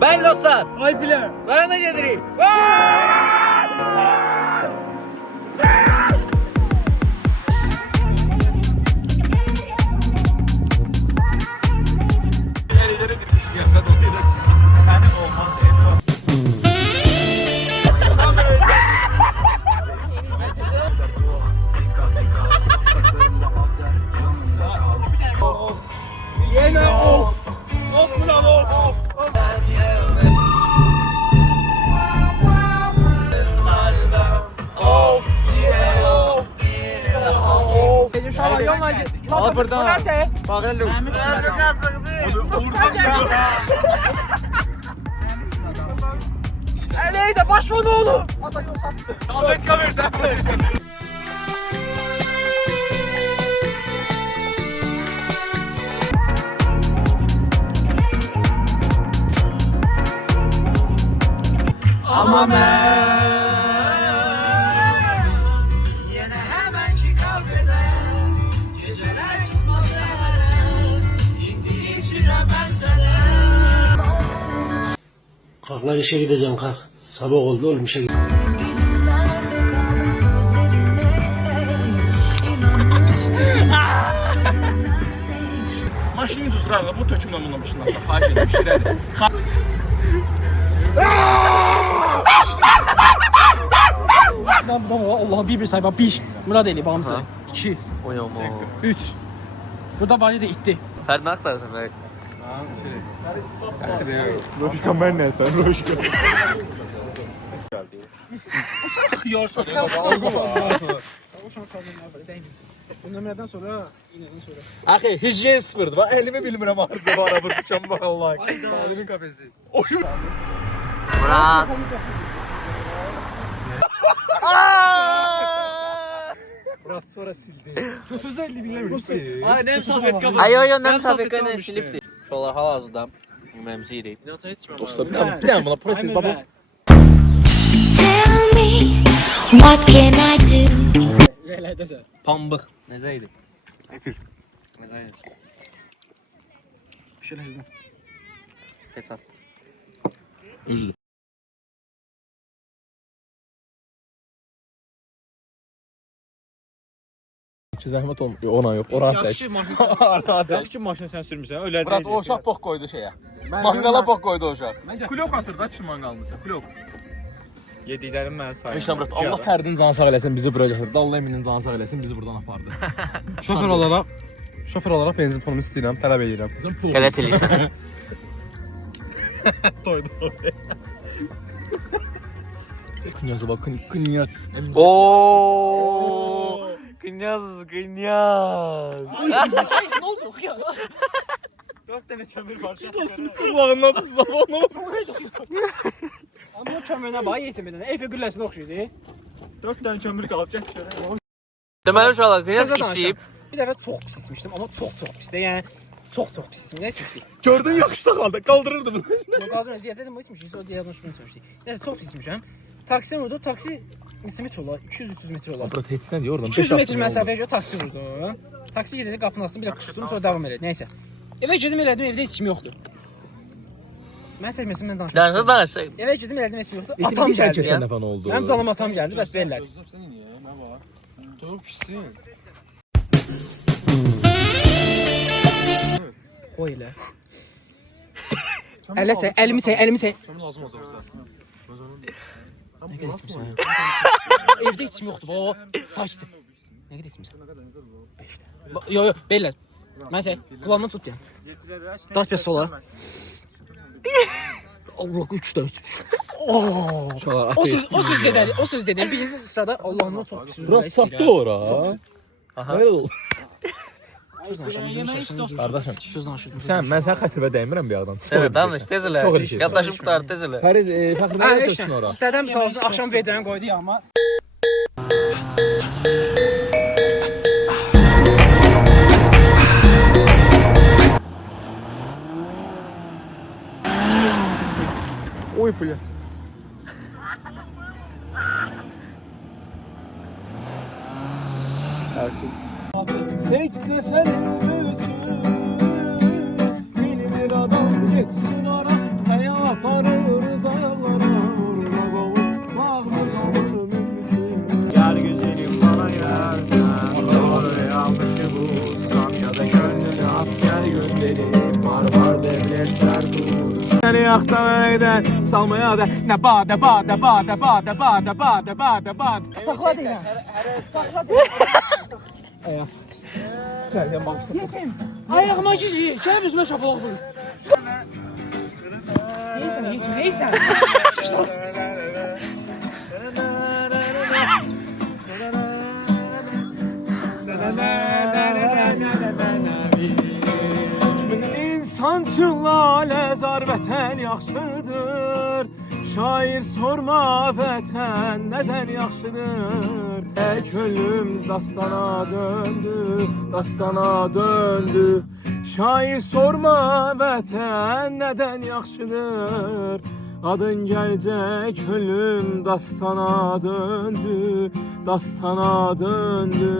Ben dostlar. Ay bile. Ben de getireyim. Yerlere girmiş yanında dolayırız. Yani olmaz Yine of. Of mu lan of. Al buradan. Bağırın lüks. Ey de başma ne olur. Atak o sattı. Sağlık kamerada. Ama ben yine hemenki kafede geceler çıkmaz indi içine ben seni. Kalk lan işe gideceğim kalk. Sabah oldu oğlum işe gideceğim. Sevgilim nerede kaldı sözlerine inanmıştım. Maşını tuzlarla bu tökümle bununla başına fahiş edip şirədir. Allah bir sayfa 1. Murad Eli bağımsı. 2. Oyama. 3. Burada vali de itti. Ferdi ne aktarsın be? Roşkan ben ne sen Roşkan? Yorsa. Bu nömrədən sonra iğnədən sonra. Axı hijyen sıfırdı. Bak elimi bilmirəm artıq bu ara vurmuşam vallahi. Salimin kafesi. Oyun. Murat. Murat sonra sildi. 950 bilmirəm. Ay nem sabit kafa. Ay yo nem sabit ne silipti. Şolar hal-hazırda məmziri. Dostlar bir tane buna proses baba. Tell me what can I do? Yerlərdəsən. Pambıq. Necə idi? Efir. Necə idi? Bir şeylər izlə. Peçat. Üzü. Zəhmət olmuyor. Ona yox, oran çək. Yaxşı maşın. Yaxşı maşın sən sürmüsən, öyle Murat o uşaq bok koydu şeyə. Mangala bok koydu o uşaq. Kulok atır da çiman qalmısan. Kulok. Yediklərim mən sayım. Heç Murat Allah Fərdin canı sağ eləsin bizi buraya gətirdi. Allah Eminin canı sağ eləsin bizi buradan apardı. Şoför olaraq benzin pulumu istəyirəm, tələb edirəm. Qələt eləyirsən. Doydu. Kınyazı bak kınyaz. Ooo. Kınyaz, kınyaz. Ne oldu ya? 4 dənə kömür var. Dostumuz kulağından tutdu. Amma o kömürünə bax yetimdən. Eyfel gülləsinə oxşuydu. 4 dənə kömür qalıb gəl görək. Deməli uşaqlar kınyaz Sizə içib. Bir dəfə çox pis içmişdim, amma çox pis də. Yəni çox pis içmişdim. Nə içmişdim? Gördün yaxşı halda qaldırırdı bunu. Yok kaldırmayın deyəcəkdim, o içmişdim. O deyədən şunu içmişdim. Nəysə çox pis içmişəm. Taksi vurdu. Taksi neçə metr olar? 200-300 metr olar. Murat heç nə deyir oradan. 200 metr məsafəyə görə taksi vurdu. Taksi gedəndə qapını açdım, bir də qustum, sonra davam elədi. Nəysə. Evə gedim elədim, evdə içim yoxdur. Mən çəkməsin, mən danışmaq Danışıq danışıq. Evə gedim elədim, heç yoxdur. Atam Atam gəldi. keçən dəfə nə oldu? Mənim canım atam gəldi, bəs bellədi. Toyuq pişsin. Qoy elə. Ələ çək, əlimi çək, əlimi çək. Kömür lazım olsa bizə. Nə qədər içmisən? Evdə içim yoxdur, o sakit. Nə qədər içmisən? 5 Yo, bellədi. Mən çək, qulağımdan tut yəni. Dart bir sola. Allah 3 də içmiş. O söz dedin. Birinci sırada Allah'ımdan çok pis sözler Murat sapdı ora. Aha. Nə oldu? Söz danışırdım. Qardaşım. Söz danışırdım. Mən sən xətrə dəymərəm bir adam. Evet danış tez elə. Çox ilişir. Yaddaşım qutardı tez elə. Fərid fəxri nə etsin ora? Dədəm sağ olsun axşam vedrəni qoydu yanıma. Oy bu ya. Tekçe senin bütün milim bir adam geçsin ara ne yapar səni yaxtamaydan salmaya da nə badə badə badə badə badə badə badə badə. Saxla deyən. Ayağıma gizli. Gəl üzümə şapalaq vur. Neysən, neysən? İnsan üçün lalə zar vətən yaxşıdır. Şair sorma vətən nədən yaxşıdır. Könlüm dastana döndü, dastana döndü. Şair sorma vətən nədən yaxşıdır. Adın gəlcək könlüm dastana döndü, dastana döndü.